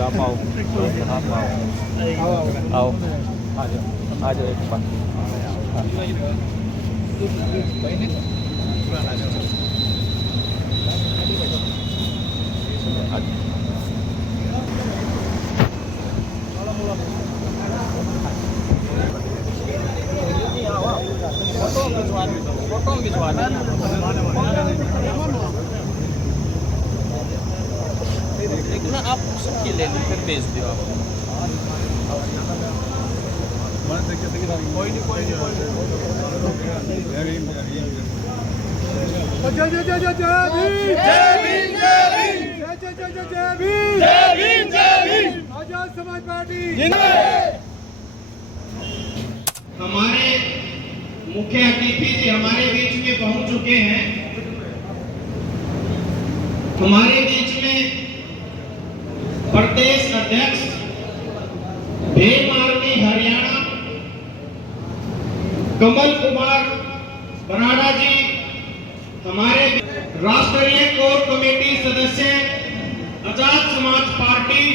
आप आओ, आप आओ, आ जाओ एक बार। ना आप सबकी ले ली फिर भेज दो आप। कोई नहीं आजाद समाज पार्टी। हमारे मुख्य अतिथि जी हमारे बीच में पहुंच चुके हैं। हमारे बीच में प्रदेश अध्यक्ष भीम आर्मी हरियाणा कमल कुमार बराड़ा जी, हमारे राष्ट्रीय कोर कमेटी सदस्य आजाद समाज पार्टी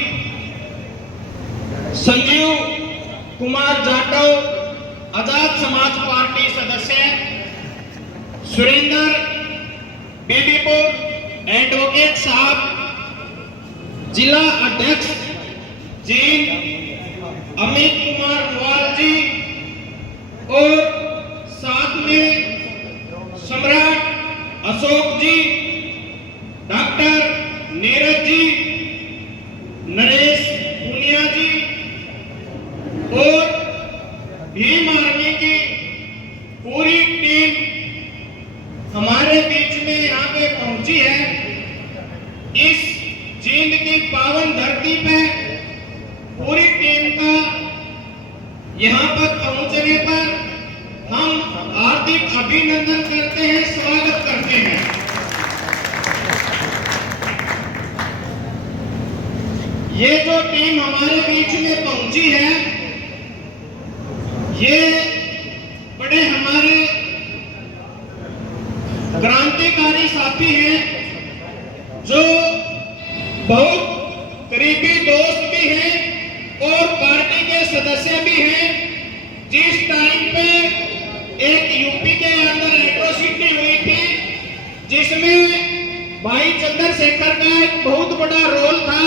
संजीव कुमार जाटव, आजाद समाज पार्टी सदस्य सुरेंद्र बीबीपुर एडवोकेट साहब, जिला अध्यक्ष जीन अमित कुमार नवाल जी, और साथ में सम्राट अशोक जी, डॉक्टर नीरज जी, नरेश पुनिया जी और भीम आर्मी की पूरी टीम हमारे बीच में यहाँ पे पहुंची है। इस जींद की पावन धरती पे पूरी टीम का यहाँ पर पहुंचने पर हम हार्दिक अभिनंदन करते हैं, स्वागत करते हैं। ये जो टीम हमारे बीच में पहुंची है, ये बड़े हमारे क्रांतिकारी साथी हैं, जो बहुत करीबी दोस्त भी हैं और पार्टी के सदस्य भी हैं। जिस टाइम पे एक यूपी के अंदर एट्रोसिटी हुई थी, जिसमें भाई चंद्रशेखर का एक बहुत बड़ा रोल था,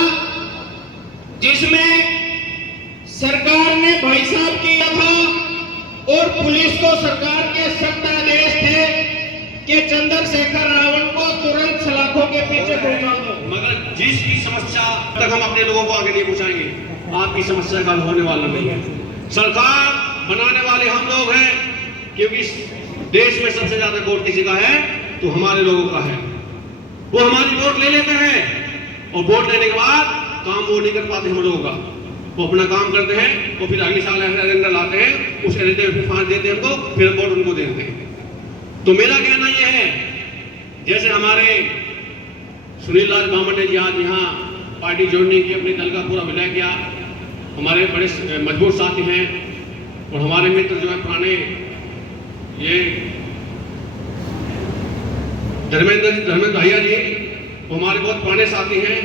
जिसमें सरकार ने भाई साहब किया था और पुलिस को सरकार के सख्त आदेश थे कि चंद्रशेखर रावण को तुरंत सलाखों के पीछे पहुंचा दो। मगर जिसकी समस्या तक हम अपने लोगों को आगे नहीं पहुंचाएंगे, आपकी समस्या का हल होने वाला नहीं है। सरकार बनाने वाले हम लोग हैं, क्योंकि इस देश में सबसे ज्यादा वोट किसी का है तो हमारे लोगों का है। वो हमारी वोट ले लेते हैं और वोट लेने के बाद काम वो नहीं कर पाते हम लोगों का। वो अपना काम करते हैं, वो फिर अगले साल एजेंडा लाते हैं, उस एजेंडे में फिर फांस देते हैं हमको, फिर वोट उनको देते हैं। तो मेरा कहना यह है, जैसे हमारे सुनील लाल बामन ने जी आज यहाँ पार्टी जोड़ने की अपने दल का पूरा विलय किया, हमारे बड़े मजबूत साथी हैं और हमारे मित्र जो है पुराने, ये धर्मेंद्र भैया जी, वो हमारे बहुत पुराने साथी हैं।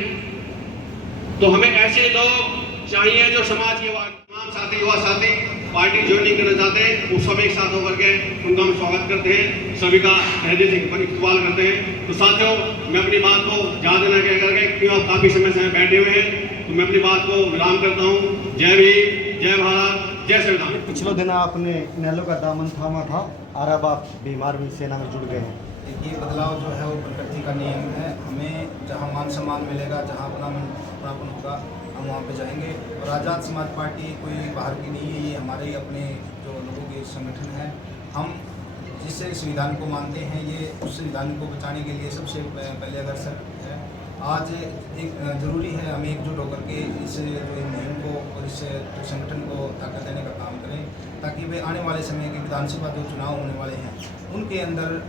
तो हमें ऐसे लोग चाहिए जो समाज के तमाम साथी, युवा साथी पार्टी ज्वाइनिंग करना चाहते हैं, वो सब एक साथ होकर के उनका हम स्वागत करते हैं, सभी का तहे दिल से इस्तकबाल करते हैं। तो साथियों, मैं अपनी बात को ज़्यादा न कह करके, क्योंकि आप काफ़ी समय से बैठे हुए हैं, तो मैं अपनी बात को विराम करता हूँ। जय भीम, जय भारत, जय संविधान। पिछले दिन आपने इनेलो का दामन थामा था और अब आप भीम आर्मी सेना में जुड़ गए हैं। ये बदलाव जो है वो प्रकृति का नियम है। हमें जहाँ मान सम्मान मिलेगा, जहाँ अपनापन होगा, हम वहाँ पे जाएंगे। और आज़ाद समाज पार्टी कोई बाहर की नहीं है, ये हमारे ही अपने जो लोगों के संगठन है। हम जिस संविधान को मानते हैं, ये उस संविधान को बचाने के लिए सबसे पहले अग्रसर है। आज एक ज़रूरी है हमें एकजुट होकर के इस जो नियम को और इस संगठन को ताकत देने का काम करें, ताकि वे आने वाले समय के विधानसभा जो चुनाव होने वाले हैं, उनके अंदर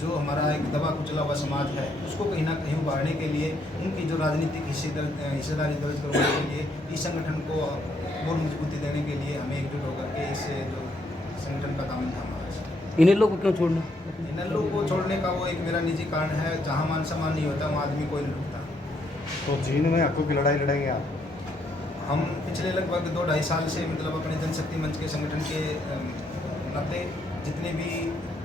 जो हमारा एक दबा कुचला हुआ समाज है, उसको कहीं ना कहीं उभारने के लिए, उनकी जो राजनीतिक हिस्सेदारी दर्ज करवाने के लिए, इस संगठन को और मजबूती देने के लिए हमें एकजुट होकर के इस जो संगठन का दामन थामा है। इन्हें लोगों को क्यों छोड़ना? इन लोगों को छोड़ने का वो एक मेरा निजी कारण है। जहाँ मान सम्मान नहीं होता, वहाँ आदमी कोई नहीं रुकता। तो जींद में हकों की लड़ाई लड़ेंगे आप? हम पिछले लगभग 2-2.5 साल से मतलब अपने जनशक्ति मंच के संगठन के नाते जितने भी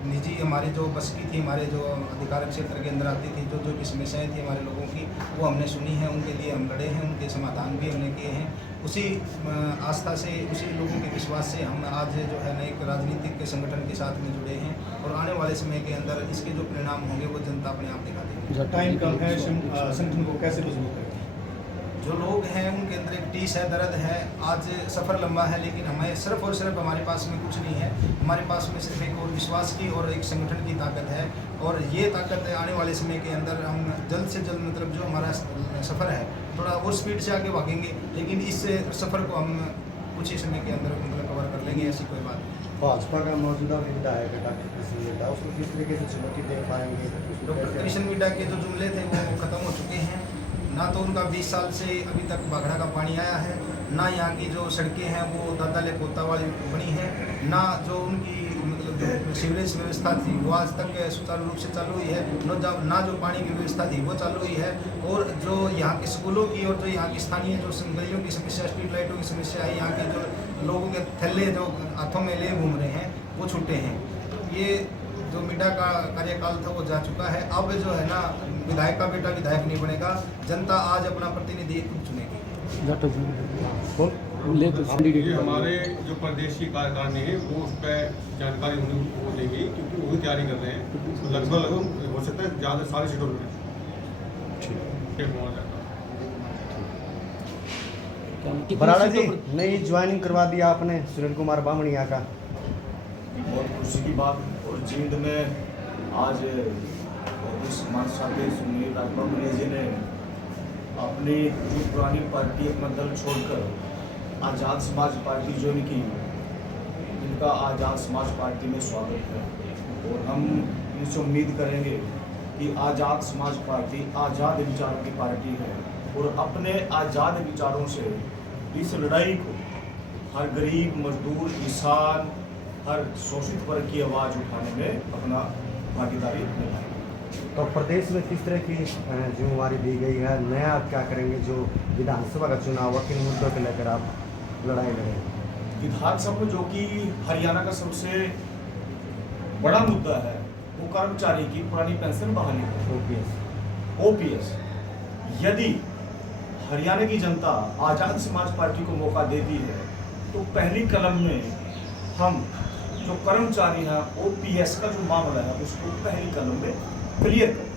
निजी हमारे जो बस की थी, हमारे जो अधिकार क्षेत्र के अंदर आती थी, जो भी समस्याएं थी हमारे लोगों की, वो हमने सुनी है, उनके लिए हम लड़े हैं, उनके समाधान भी हमने किए हैं। उसी आस्था से, उसी लोगों के विश्वास से हम आज जो है ना एक राजनीतिक के संगठन के साथ में जुड़े हैं और आने वाले समय के अंदर इसके जो परिणाम होंगे वो जनता अपने आप दिखा देगी। टाइम कम है, संगठन को कैसे मजबूत करेंगे? जो लोग हैं उनके अंदर एक टीस है, दर्द है। आज सफ़र लंबा है लेकिन हमें सिर्फ और सिर्फ हमारे पास में कुछ नहीं है, हमारे पास में सिर्फ एक और विश्वास की और एक संगठन की ताकत है। और ये ताकत आने वाले समय के अंदर हम जल्द से जल्द मतलब जो हमारा सफ़र है थोड़ा और स्पीड से आगे भागेंगे, लेकिन इस सफ़र को हम कुछ ही समय के अंदर मतलब कवर कर लेंगे, ऐसी कोई बात नहीं। भाजपा का मौजूदा विधायक है डॉक्टर कृष्ण मिड्डा, उसको किस तरीके से चुनौती दे पाएंगे? डॉक्टर कृष्ण मिड्डा के जो जुमले थे वो ख़त्म हो चुके हैं। ना तो उनका 20 साल से अभी तक बागड़ा का पानी आया है, ना यहाँ की जो सड़कें हैं वो दादा ले पोता वाली बनी है, ना जो उनकी मतलब जो सीवरेज व्यवस्था थी वो आज तक सुचारू रूप से चालू हुई है, ना जो पानी की व्यवस्था थी वो चालू हुई है। और जो यहाँ के स्कूलों की और जो यहाँ की स्थानीय जो गलियों की समस्या, स्ट्रीट लाइटों की समस्या है, यहाँ के जो लोगों के थैले जो हाथों में ले घूम रहे हैं वो छूटे हैं। ये जो मिड्डा का कार्यकाल था वो जा चुका है। अब जो है ना विधायक का बेटा विधायक नहीं बनेगा, जनता आज अपना प्रतिनिधि खुद चुनेगी। ये हमारे जो प्रदेश की कार्यकारिणी है वो उस पर जानकारी उन्हें वो देगी, क्योंकि वही तैयारी कर रहे हैं। तो लगभग हो सकता है ज़्यादा सारी सीटों में बराड़ा जी, नई ज्वाइनिंग करवा दिया आपने सुनील कुमार बामणिया का, बहुत खुशी की बात। और जींद में आज हमारे साथी सुनील बामणिया जी ने अपनी जो पुरानी पार्टी अपना दल छोड़कर आज़ाद समाज पार्टी ज्वाइन की, इनका आज़ाद समाज पार्टी में स्वागत है। और हम इनसे उम्मीद करेंगे कि आज़ाद समाज पार्टी आज़ाद विचारों की पार्टी है और अपने आज़ाद विचारों से इस लड़ाई को हर गरीब, मजदूर, किसान, हर शोषित वर्ग की आवाज़ उठाने में अपना भागीदारी निभाएंगे। तो प्रदेश में किस तरह की जिम्मेवारी दी गई है? नया क्या करेंगे? जो विधानसभा का चुनाव है, किन मुद्दों को लेकर आप लड़ाई लड़ेंगे? विधानसभा में जो कि हरियाणा का सबसे बड़ा मुद्दा है वो कर्मचारी की पुरानी पेंशन बहाली है, ओपीएस। यदि हरियाणा की जनता आज़ाद समाज पार्टी को मौका देती है तो पहली कलम में हम जो कर्मचारी हैं ओपीएस का जो मामला है उसको पहली कलम में क्लियर करें,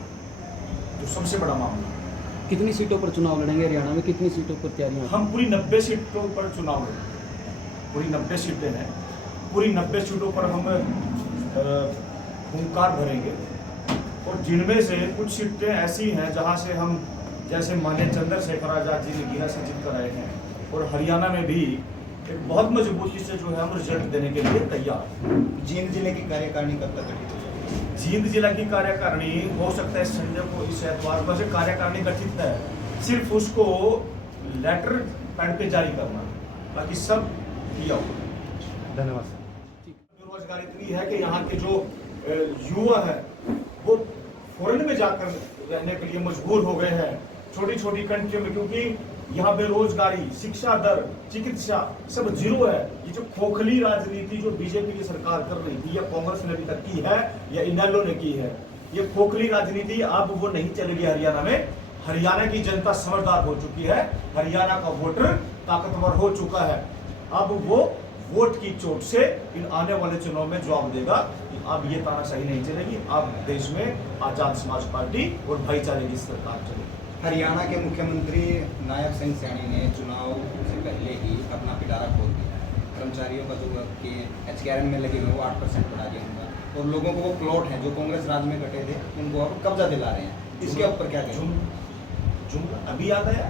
जो सबसे बड़ा मामला है। कितनी सीटों पर चुनाव लड़ेंगे हरियाणा में? कितनी सीटों पर तैयारियां? हम पूरी 90 सीटों पर चुनाव लड़ेंगे। पूरी 90 सीटें हैं, पूरी 90 सीटों पर हम हुंकार भरेंगे। और जिनमें से कुछ सीटें ऐसी हैं जहां से हम, जैसे माननीय चंद्रशेखर आजाद जी ने गीरा से जीत कर आए हैं, और हरियाणा में भी एक बहुत मजबूती से जो है हम रिजल्ट देने के लिए तैयार हैं। जींद जिले की कार्यकारिणी कब तक गठित होगी? जींद जिला की कार्यकारिणी हो सकता है संडे को, इस एतवार को से कार्यकारिणी गठित है, सिर्फ उसको लेटर पैड पे जारी करना, बाकी सब किया हुआ। धन्यवाद। बेरोजगारी इतनी है कि यहाँ के जो युवा है वो फॉरेन में जाकर रहने के लिए मजबूर हो गए हैं, छोटी छोटी कंट्रियों में, क्योंकि यहाँ बेरोजगारी, शिक्षा दर, चिकित्सा सब जीरो है। ये जो खोखली राजनीति जो बीजेपी की सरकार कर रही थी या कांग्रेस ने अभी तक की है या इनेलो ने की है, ये खोखली राजनीति अब वो नहीं चलेगी हरियाणा में। हरियाणा की जनता समझदार हो चुकी है, हरियाणा का वोटर ताकतवर हो चुका है। अब वो वोट की चोट से इन आने वाले चुनाव में जवाब देगा कि अब ये तानाशाही नहीं चलेगी, अब देश में आजाद समाज पार्टी और भाईचारे की सरकार चलेगी। हरियाणा के मुख्यमंत्री नायब सिंह सैनी ने चुनाव से पहले ही अपना पिटारा खोल दिया है। कर्मचारियों का जो कि HKRN में लगे हुए वो 8% बढ़ा दिया उनका, और लोगों को वो प्लॉट हैं जो कांग्रेस राज में कटे थे उनको अब कब्जा दिला रहे हैं। इसके ऊपर क्या कहें? अभी याद आया,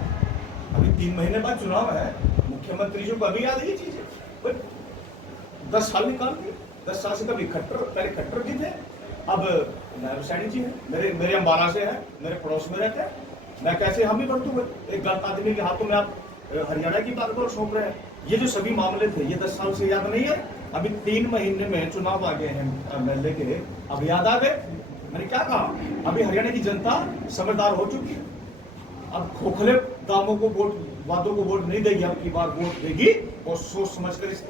अभी 3 महीने बाद चुनाव है, मुख्यमंत्री जी को अभी याद है ये चीजें? 10 साल निकाल दिए, 10 साल से कभी पहले खट्टर जी थे, अब नायब सैनी जी हैं, मेरे अम्बाला से है, मेरे पड़ोस में रहते हैं। मैं कैसे हम ही बरतूंगा? एक गलत आदमी के हाथों में आप हरियाणा की बात को सौंप रहे हैं। ये जो सभी मामले थे ये 10 साल से याद नहीं है? अभी 3 महीने में चुनाव आ गए हैं MLA के, अब याद आ गए? मैंने क्या कहा? अभी हरियाणा की जनता समझदार हो चुकी है। अब खोखले दामों को वोट, वादों को वोट नहीं देगी, अब की बार वोट देगी और सोच समझकर इस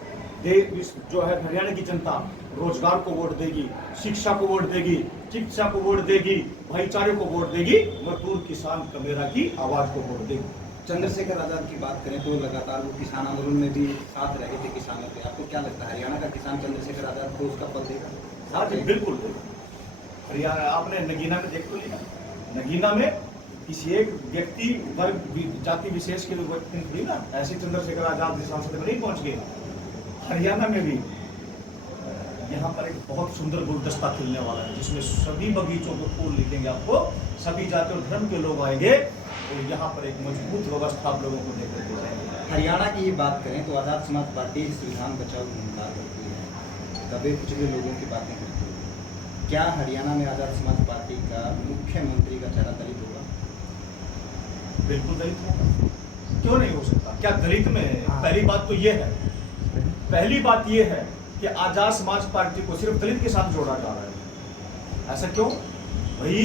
जो है हरियाणा की जनता रोजगार को वोट देगी, शिक्षा को वोट देगी, चिकित्सा को वोट देगी, भाईचारे को वोट देगी, मजदूर किसान कमेरा की आवाज को वोट देगी। चंद्रशेखर आजाद की बात करें तो लगातार वो किसान आंदोलन में भी साथ रहे थे किसानों के। आपको क्या लगता है हरियाणा का किसान चंद्रशेखर आजाद को उसका पद देगा? हाँ जी बिल्कुल। हरियाणा आपने नगीना में देख तो लिया, नगीना में किसी एक व्यक्ति वर्ग जाति विशेष के व्यक्ति थी ना, ऐसे चंद्रशेखर आजाद सांसद में नहीं पहुंच गए। हरियाणा में भी यहाँ पर एक बहुत सुंदर गुलदस्ता खिलने वाला है जिसमें सभी बगीचों को फूल लिखेंगे, आपको सभी जाति और धर्म के लोग आएंगे और यहाँ पर एक मजबूत व्यवस्था आप लोगों को देखने को जाएंगे। हरियाणा की बात करें तो आजाद समाज पार्टी संविधान बचाओ को इनकार करती है, दबे कुचले लोगों की बातें करती है। क्या हरियाणा में आजाद समाज पार्टी का मुख्यमंत्री का चेहरा दलित होगा? बिल्कुल दलित होगा, क्यों नहीं हो सकता? क्या दलित में पहली बात तो ये है, पहली बात ये है कि आजाद समाज पार्टी को सिर्फ दलित के साथ जोड़ा जा रहा है। ऐसा क्यों भाई?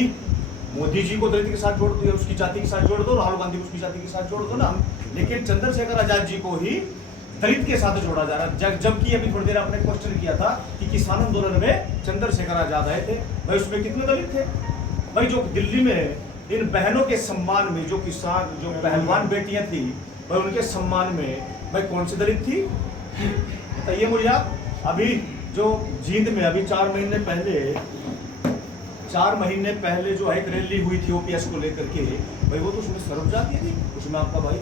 मोदी जी को दलित के साथ जोड़ दो, उसकी जाति के साथ जोड़ दो, राहुल गांधी को उसकी जाति के साथ जोड़ दो ना, लेकिन चंद्रशेखर आजाद जी को ही दलित के साथ जोड़ा जा रहा है। जबकि अभी थोड़ी देर आपने क्वेश्चन किया था कि किसान आंदोलन में चंद्रशेखर आजाद आए थे, भाई उसमें कितने दलित थे? भाई जो दिल्ली में इन बहनों के सम्मान में जो किसान, जो पहलवान बेटियां थी, भाई उनके सम्मान में भाई कौन सी दलित थी? बताइए मुझे आप। अभी जो जींद में अभी 4 महीने पहले जो एक रैली हुई थी ओपीएस को लेकर के, भाई वो तो उसमें सर्व जाती थी, उसमें आपका भाई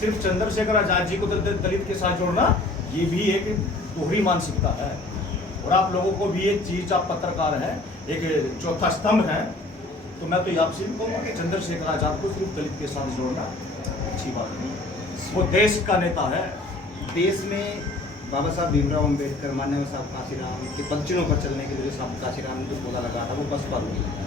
सिर्फ चंद्रशेखर आजाद जी को दलित के साथ जोड़ना, ये भी एक दोहरी मानसिकता है। और आप लोगों को भी एक चीज, आप पत्रकार हैं, एक चौथा स्तंभ है, तो मैं तो आपसे भी कहूँगा कि चंद्रशेखर आजाद को सिर्फ दलित के साथ जोड़ना अच्छी बात नहीं। वो देश का नेता है। देश में बाबा साहब भीमराव अम्बेडकर, मान्यवर साहब काशीराम के पदचिन्हों पर चलने के लिए साहब काशीराम ने जो पौधा लगा था वो बसपा रुकी है।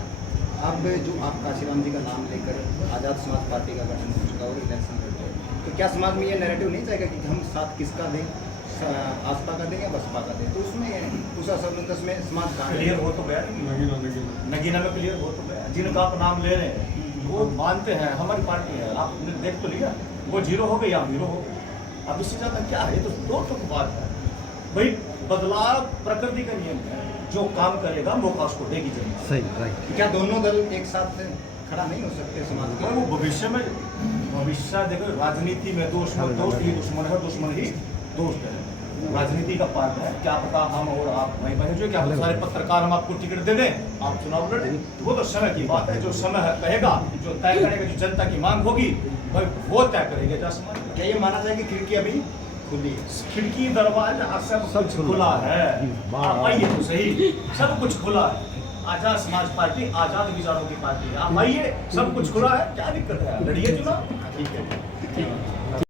अब जो आप काशीराम जी का नाम लेकर आज़ाद समाज पार्टी का गठन हो चुका और इलेक्शन लड़ रहे हैं, तो क्या समाज में ये नैरेटिव नहीं चाहेगा कि हम साथ किसका दें, आस्था का दें या बसपा का दें? तो उसमें उस असमंजस में समाज क्लियर हो तो गया, नगीना में क्लियर हो तो गया। जिनका आप नाम ले रहे हैं वो मानते हैं हमारी पार्टी है, आपने देख तो लिया, वो 0 हो गई, आप 0 हो गए। अब इससे ज्यादा क्या है? ये तो दो टुक बात है भाई। बदलाव प्रकृति का नियम है, जो काम करेगा मौका उसको देगी जनता। सही, राइट। क्या दोनों दल एक साथ खड़ा नहीं हो सकते समाज के? वो भविष्य देखो, राजनीति में दोस्त ही दुश्मन है, दुश्मन ही दोस्त है। राजनीति का पार्ट है, क्या पता हम और आप भाई बहन जो क्या सारे पत्रकार हम आपको टिकट दे दें, आप चुनाव लड़े, वो तो समय की बात है। जो समय कहेगा, जो तय करेगा, जो जनता की मांग होगी भाई वो तय करेगा जा समाज। क्या ये माना जाए कि खिड़की अभी खुली है? खिड़की दरवाजा सब कुछ खुला है, आप आइए तो सही, सब कुछ खुला है। आजाद समाज पार्टी आजाद विचारों की पार्टी है, आप आइए, सब कुछ खुला है, क्या दिक्कत है? लड़िए चुनाव। ठीक है।